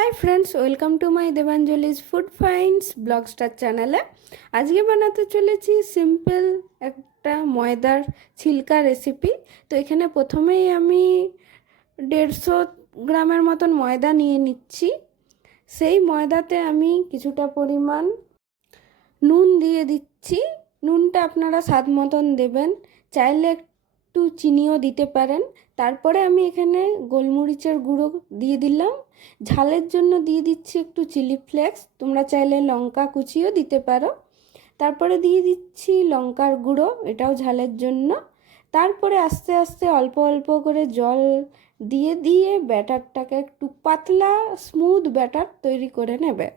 Hi friends welcome to my Debanjali's food ফাইন্স blog star চ্যানেলে আজকে বানাতে চলেছি সিম্পল একটা ময়দার ছিলকা রেসিপি তো এখানে প্রথমেই আমি দেড়শো গ্রামের মতন ময়দা নিয়ে নিচ্ছি। সেই ময়দাতে আমি কিছুটা পরিমাণ নুন দিয়ে দিচ্ছি। নুনটা আপনারা স্বাদ মতন দেবেন। চাইলে একটু চিনিও দিতে পারেন। তারপরে আমি এখানে গোলমরিচের গুঁড়ো দিয়ে দিলাম। ঝালের জন্য দিয়ে দিচ্ছি একটু চিলি ফ্লেক্স। তোমরা চাইলে লঙ্কা কুচিও দিতে পারো। তারপরে দিয়ে দিচ্ছি লঙ্কার গুঁড়ো, এটাও ঝালের জন্য। তারপরে আস্তে আস্তে অল্প অল্প করে জল দিয়ে দিয়ে ব্যাটারটাকে একটু পাতলা, স্মুথ ব্যাটার তৈরি করে নেবে।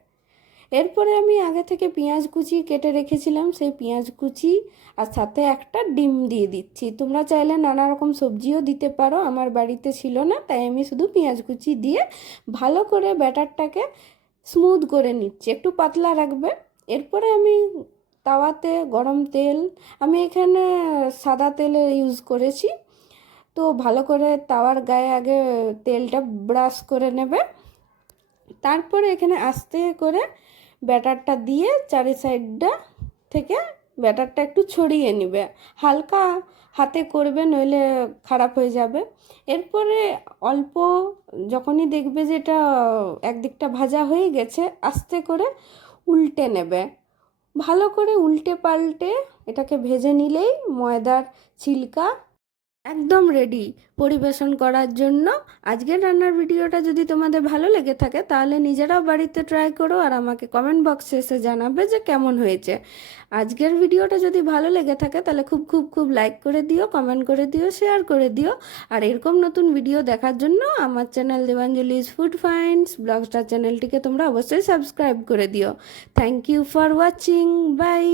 এরপরে আমি আগে থেকে পেঁয়াজ কুচি কেটে রেখেছিলাম, সেই পেঁয়াজ কুচি আর সাথে একটা ডিম দিয়ে দিচ্ছি। তোমরা চাইলে নানা রকম সবজিও দিতে পারো, আমার বাড়িতে ছিল না, তাই আমি শুধু পেঁয়াজ কুচি দিয়ে ভালো করে ব্যাটারটাকে স্মুথ করে নিচ্ছি, একটু পাতলা রাখবে। এরপরে আমি তাওয়াতে গরম তেল, আমি এখানে সাদা তেলের ইউজ করেছি। তো ভালো করে তাওয়ার গায়ে আগে তেলটা ব্রাশ করে নেবে। তারপরে এখানে আস্তে করে ব্যাটারটা দিয়ে চারি সাইডটা থেকে ব্যাটারটা একটু ছড়িয়ে নেবে। হালকা হাতে করবে, নইলে খারাপ হয়ে যাবে। এরপরে অল্প যখনই দেখবে যে এটা একদিকটা ভাজা হয়ে গেছে, আস্তে করে উল্টে নেবে। ভালো করে উল্টে পাল্টে এটাকে ভেজে নিলেই ময়দার ছিলকা একদম রেডি পরিবেশন করার জন্য। আজকের রান্নার ভিডিওটা যদি তোমাদের ভালো লেগে থাকে, তাহলে নিজেরাও বাড়িতে ট্রাই করো আর আমাকে কমেন্ট বক্সে এসে জানাবে যে কেমন হয়েছে। আজকের ভিডিওটা যদি ভালো লেগে থাকে, তাহলে খুব খুব খুব লাইক করে দিও কমেন্ট করে দিও শেয়ার করে দিও। আর এরকম নতুন ভিডিও দেখার জন্য আমার চ্যানেল দেবাঞ্জলিস ফুড ফাইন্স ব্লগস্টার চ্যানেলটিকে তোমরা অবশ্যই সাবস্ক্রাইব করে দিও। Thank you for watching bye